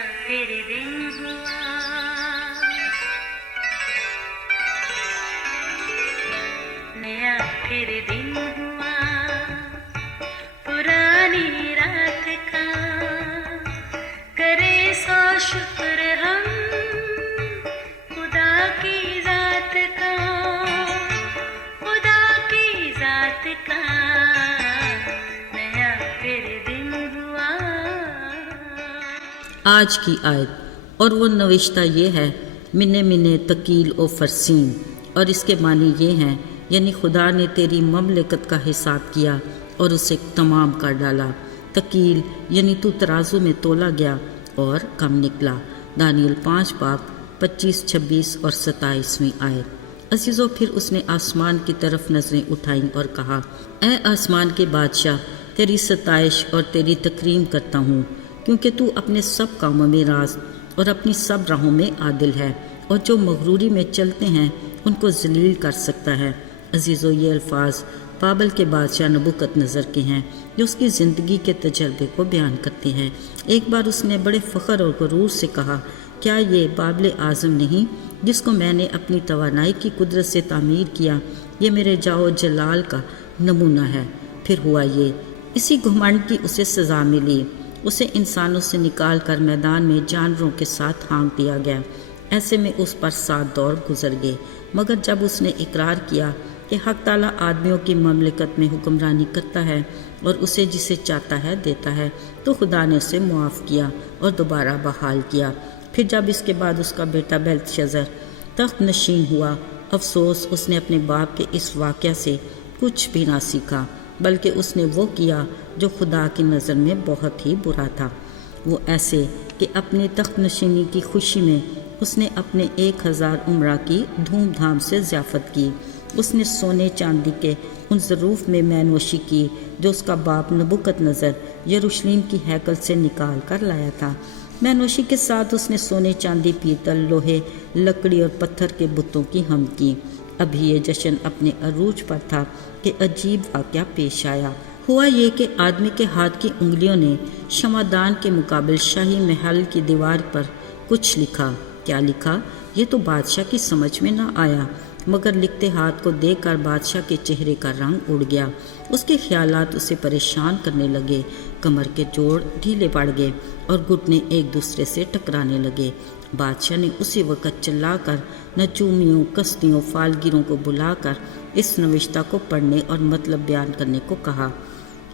फिर दिन हुआ, नया फिर दिन हुआ, पुरानी रात का करे सो शुक्र हम खुदा की जात का, खुदा की जात का नया फिर दिन हुआ। आज की आयत और वो नविश्ता ये है मिने मिने तकील ओ फरसीन, और इसके मानी ये हैं यानी खुदा ने तेरी ममलकत का हिसाब किया और उसे तमाम कर डाला। तकील यानी तू तराजू में तोला गया और कम निकला। दानियल 5 बाब 25, 26 और 27वीं आयत। अजीज़ों, फिर उसने आसमान की तरफ नजरें उठाईं और कहा, ए आसमान के बादशाह, तेरी सताइश और तेरी तकरीम करता हूँ, क्योंकि तू अपने सब कामों में राज और अपनी सब राहों में आदिल है, और जो मगरूरी में चलते हैं उनको जलील कर सकता है। अजीज़ों, ये अल्फाज बाबल के बादशाह नबूकदनेस्सर के हैं, जो उसकी ज़िंदगी के तजर्बे को बयान करते हैं। एक बार उसने बड़े फ़ख्र और गुरूर से कहा, क्या ये बाबल आज़म नहीं जिसको मैंने अपनी तवानाई की कुदरत से तामीर किया? ये मेरे जाओ जलाल का नमूना है। फिर हुआ ये, इसी घुमंड की उसे सज़ा मिली। उसे इंसानों से निकाल कर मैदान में जानवरों के साथ हाँक दिया गया। ऐसे में उस पर 7 दौर गुजर गए, मगर जब उसने इकरार किया कि हक ताला आदमियों की ममलकत में हुक्मरानी करता है और उसे जिसे चाहता है देता है, तो खुदा ने उसे मुआफ़ किया और दोबारा बहाल किया। फिर जब इसके बाद उसका बेटा बेल्तशज़र तख्त नशीन हुआ, अफसोस उसने अपने बाप के इस वाक़या से कुछ भी ना सीखा, बल्कि उसने वो किया जो खुदा की नज़र में बहुत ही बुरा था। वो ऐसे कि अपनी तख्त नशीनी की खुशी में उसने अपने 1000 उम्रा की धूमधाम से ज़ियाफ़त की। उसने सोने चांदी के उन ज़रूफ़ में मैनोशी की जो उसका बाप नबूकदनेस्सर यरूशलेम की हैकल से निकाल कर लाया था। मैनोशी के साथ उसने सोने चांदी, पीतल, लोहे, लकड़ी और पत्थर के बुतों की हम की। अभी ये जश्न अपने अरूज पर था कि अजीब वाक़या पेश आया। हुआ ये कि आदमी के हाथ की उंगलियों ने शमादान के मुकाबिल शाही महल की दीवार पर कुछ लिखा। क्या लिखा ये तो बादशाह की समझ में ना आया, मगर लिखते हाथ को देखकर बादशाह के चेहरे का रंग उड़ गया। उसके ख्यालात उसे परेशान करने लगे। कमर के जोड़ ढीले पड़ गए और घुटने एक दूसरे से टकराने लगे। बादशाह ने उसी वक़्त चिल्लाकर नजूमियों, कसदियों, फालगिरों को बुलाकर इस नविश्ता को पढ़ने और मतलब बयान करने को कहा।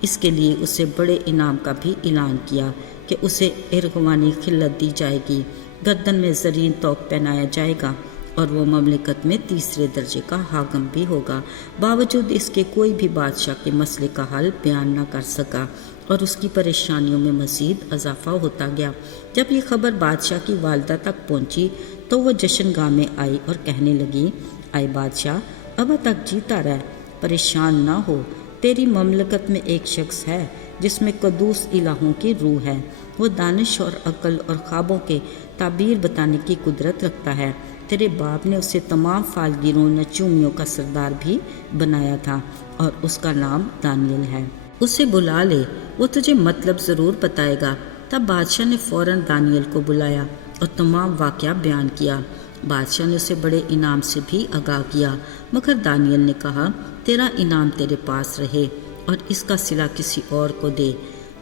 इसके लिए उसे बड़े इनाम का भी ऐलान किया कि उसे इरगवानी खिल्लत दी जाएगी, गर्दन में ज़रीन तोक पहनाया जाएगा और वो ममलकत में 3रे दर्जे का हाकिम भी होगा। बावजूद इसके कोई भी बादशाह के मसले का हल बयान न कर सका और उसकी परेशानियों में मज़ीद इजाफा होता गया। जब ये खबर बादशाह की वालदा तक पहुंची तो वो जश्नगाह में आई और कहने लगी, आए बादशाह, अब तक जीता रह, परेशान ना हो। तेरी ममलकत में एक शख्स है जिसमें कदूस इलाहों की रूह है। वो दानिश और अक्ल और ख्वाबों के ताबीर बताने की कुदरत रखता है। तेरे बाप ने उसे तमाम फालगिरों, नचूमियों का सरदार भी बनाया था और उसका नाम दानियल है। उसे बुला ले, वो तुझे मतलब ज़रूर बताएगा। तब बादशाह ने फ़ौरन दानियल को बुलाया और तमाम वाक़या बयान किया। बादशाह ने उसे बड़े इनाम से भी आगाह किया, मगर दानियल ने कहा, तेरा इनाम तेरे पास रहे और इसका सिला किसी और को दे,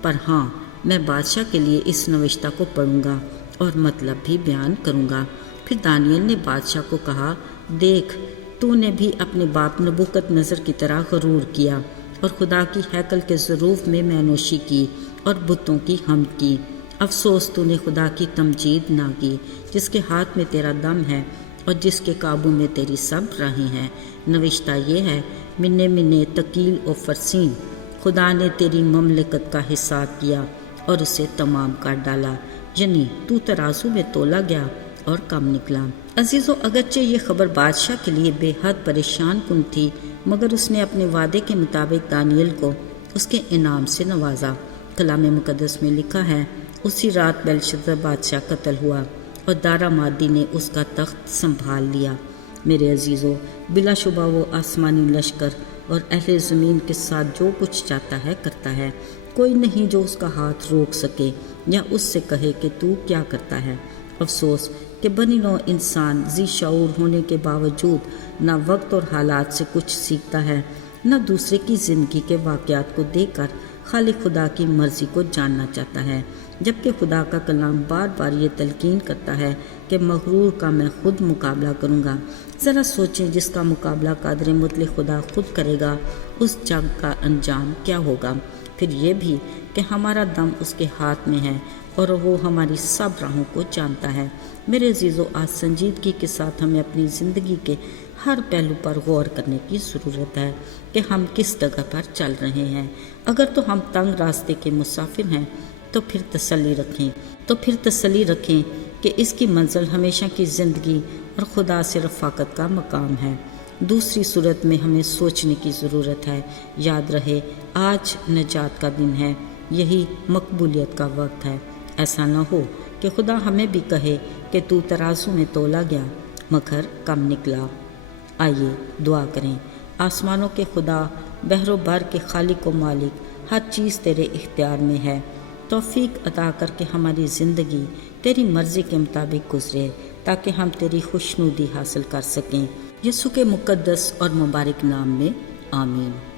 पर हाँ, मैं बादशाह के लिए इस नविश्ता को पढ़ूंगा और मतलब भी बयान करूंगा। फिर दानियल ने बादशाह को कहा, देख, तूने भी अपने बाप नबूकदनेस्सर की तरह गरूर किया और खुदा की हैकल के ज़रूफ़ में मैनोशी की और बुतों की हमद की। अफसोस तूने खुदा की तमजीद ना की, जिसके हाथ में तेरा दम है और जिसके काबू में तेरी सब राहें हैं। नविश्ता ये है, मिन्ने मिन्ने तकील और फरसीन, खुदा ने तेरी ममलकत का हिसाब किया और उसे तमाम कर डाला, यानी तू तराजू में तोला गया और कम निकला। अजीज़ों, अगरचे ये खबर बादशाह के लिए बेहद परेशान कुन थी, मगर उसने अपने वादे के मुताबिक दानियल को उसके इनाम से नवाजा। कलाम मुकद्दस में लिखा है, उसी रात बेल्शज़र बादशाह कत्ल हुआ और दारा मादी ने उसका तख्त संभाल लिया। मेरे अजीज़ों, बिलाशुबा वो आसमानी लश्कर और अहले ज़मीन के साथ जो कुछ चाहता है करता है। کوئی نہیں جو اس کا ہاتھ روک سکے یا اس سے کہے کہ تو کیا کرتا ہے۔ افسوس کہ بنی نوع انسان ذی شعور ہونے کے باوجود نہ وقت اور حالات سے کچھ سیکھتا ہے، نہ دوسرے کی زندگی کے واقعات کو دیکھ کر خالق خدا کی مرضی کو جاننا چاہتا ہے، جبکہ خدا کا کلام بار بار یہ تلقین کرتا ہے کہ مغرور کا میں خود مقابلہ کروں گا۔ ذرا سوچیں، جس کا مقابلہ قادر مطلق خدا خود کرے گا، اس جنگ کا انجام کیا ہوگا۔ پھر یہ بھی کہ ہمارا دم اس کے ہاتھ میں ہے اور وہ ہماری سب راہوں کو جانتا ہے۔ میرے عزیزو، آج سنجیدگی کے ساتھ ہمیں اپنی زندگی کے ہر پہلو پر غور کرنے کی ضرورت ہے کہ ہم کس جگہ پر چل رہے ہیں۔ اگر تو ہم تنگ راستے کے مسافر ہیں تو پھر تسلی رکھیں کہ اس کی منزل ہمیشہ کی زندگی اور خدا سے رفاقت کا مقام ہے۔ دوسری صورت میں ہمیں سوچنے کی ضرورت ہے۔ یاد رہے، آج نجات کا دن ہے، یہی مقبولیت کا وقت ہے۔ ایسا نہ ہو کہ خدا ہمیں بھی کہے کہ تو ترازو میں تولا گیا مگر کم نکلا۔ آئیے دعا کریں۔ آسمانوں کے خدا، بحر و بر کے خالق و مالک، ہر چیز تیرے اختیار میں ہے۔ توفیق عطا کر کے ہماری زندگی تیری مرضی کے مطابق گزرے تاکہ ہم تیری خوشنودی حاصل کر سکیں۔ یسوع کے مقدس اور مبارک نام میں آمین۔